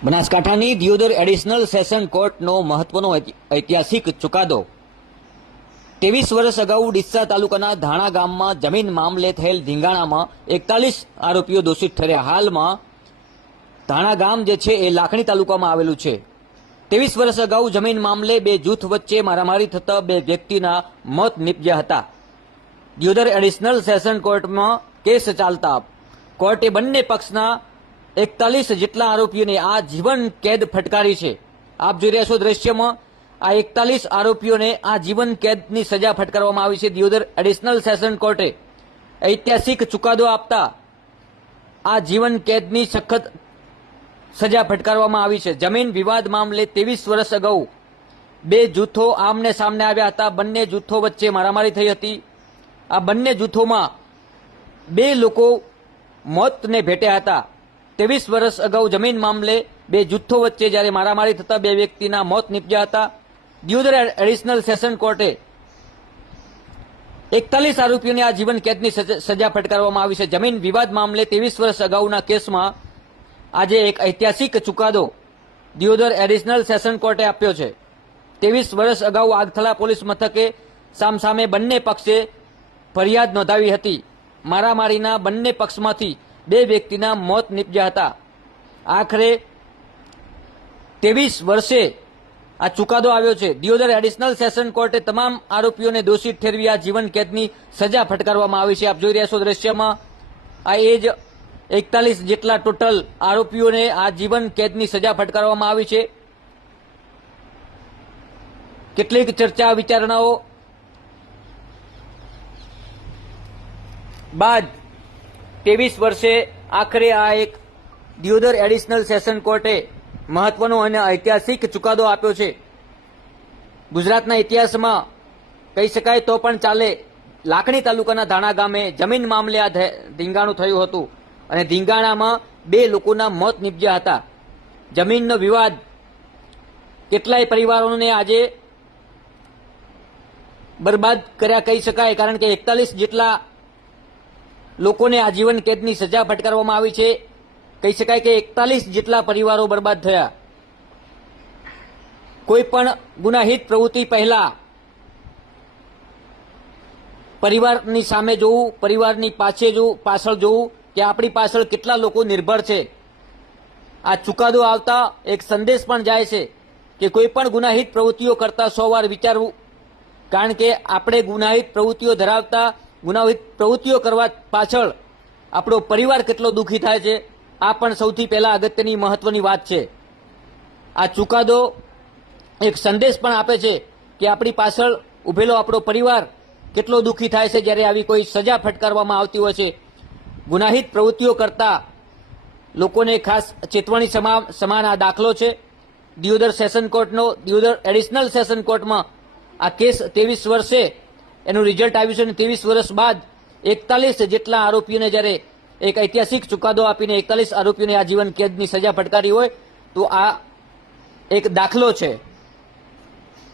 બનાસકાંઠાની Deodar additional session કોર્ટનો મહત્વનો ઐતિહાસિક ચુકાદો 23 વર્ષ અગાઉ ડીસા તાલુકાના ધાણા ગામમાં જમીન મામલે થયેલ ધીંગાણામાં 41 આરોપીઓ દોષિત ઠર્યા। હાલમાં ધાણા ગામ જે છે એ લાખણી તાલુકામાં આવેલું છે। 23 વર્ષ અગાઉ જમીન મામલે બે જૂથ વચ્ચે મારામારી થતા બે વ્યક્તિના મોત નીપજ્યા હતા। દિયોદર એડિશનલ સેશન કોર્ટમાં કેસ ચાલતા કોર્ટે બંને પક્ષના 41 જેટલા આરોપીઓને આ જીવન કેદ ફટકારી છે। આપ જોઈ રહ્યા છો દ્રશ્યમાં આ 41 આરોપીઓને આ જીવન કેદની સજા ફટકારવામાં આવી છે। દિયોદર એડિશનલ સેશન કોર્ટે ઐતિહાસિક ચુકાદો આપતા આ જીવન કેદની સખત સજા ફટકારવામાં આવી છે। જમીન વિવાદ મામલે 23 વર્ષ અગાઉ બે જૂથો આમને સામને આવ્યા હતા। બંને જૂથો વચ્ચે મારામારી થઈ હતી। આ બંને જૂથોમાં બે લોકો મોતને ભેટ્યા હતા। 23 વર્ષ અગાઉ જમીન મામલે બે જૂથો વચ્ચે જ્યારે મારામારી થતા બે વ્યક્તિના મોત નીપજ્યા હતા। દિયોદર એડિશનલ સેશન કોર્ટે 41 આરોપીઓને આ જીવન કેદની સજા ફટકારવામાં આવી છે। જમીન વિવાદ મામલે 23 વર્ષ અગાઉના કેસમાં આજે એક ઐતિહાસિક ચુકાદો દિયોદર એડિશનલ સેશન કોર્ટે આપ્યો છે। 23 વર્ષ અગાઉ આગથલા પોલીસ મથકે સામસામે બંને પક્ષે ફરિયાદ નોંધાવી હતી। મારામારીના બંને પક્ષમાંથી બે વ્યક્તિના મોત નીપજ્યા હતા। આખરે 23 વર્ષે આ ચુકાદો આવ્યો છે। દિયોદર એડિશનલ સેશન કોર્ટે તમામ આરોપીઓને દોષિત ઠેરવી આ જીવન કેદની સજા ફટકારવામાં આવી છે। આપ જોઈ રહ્યા છો દ્રશ્યમાં આ એ જ 41 જેટલા ટોટલ આરોપીઓને આ જીવન કેદની સજા ફટકારવામાં આવી છે। કેટલીક ચર્ચા વિચારણાઓ બાદ 23 વર્ષે આખરે આ એક દિયોદર એડિશનલ સેશન કોર્ટે મહત્વનો અને ઐતિહાસિક ચુકાદો આપ્યો છે। ગુજરાતના ઇતિહાસમાં કહી શકાય તો પણ ચાલે। લાખણી તાલુકાના ધાણા ગામે જમીન મામલે આ ધીંગાણું થયું હતું અને ધીંગાણામાં બે લોકોના મોત નીપજ્યા હતા। જમીનનો વિવાદ કેટલાય પરિવારોને આજે બરબાદ કર્યા કહી શકાય, કારણ કે 41 જેટલા લોકોને આજીવન કેદની સજા ફટકારવામાં આવી છે। કહી શકાય કે 41 જેટલા પરિવારો બરબાદ થયા। કોઈ પણ ગુનાહિત પ્રવૃત્તિ પહેલા પરિવારની સામે જોવું, પરિવારની પાછળ જોવું કે આપણી પાછળ કેટલા લોકો નિર્ભર છે। આ ચુકાદો આવતા એક સંદેશ પણ જાય છે કે કોઈ પણ ગુનાહિત પ્રવૃત્તિઓ કરતા 100 વાર વિચારવું, કારણ કે આપણે ગુનાહિત પ્રવૃત્તિઓ ધરાવતા ગુનાહિત પ્રવૃત્તિઓ કરવા પાછળ આપણો પરિવાર કેટલો દુઃખી થાય છે, આ પણ સૌથી પહેલા અગત્યની મહત્વની વાત છે। આ ચુકાદો એક સંદેશ પણ આપે છે કે આપણી પાછળ ઉભેલો આપણો પરિવાર કેટલો દુઃખી થાય છે જ્યારે આવી કોઈ સજા ફટકારવામાં આવતી હોય છે। ગુનાહિત પ્રવૃત્તિઓ કરતા લોકોને ખાસ ચેતવણી સમાન આ દાખલો છે। Deodar session કોર્ટનો Deodar additional session કોર્ટમાં આ કેસ 23 વર્ષે એનું રિઝલ્ટ આવ્યું છે અને 23 વર્ષ બાદ 41 જેટલા આરોપીઓને જ્યારે એક ઐતિહાસિક ચુકાદો આપીને 41 આરોપીઓને આજીવન કેદની સજા ફટકારી હોય તો આ એક દાખલો છે।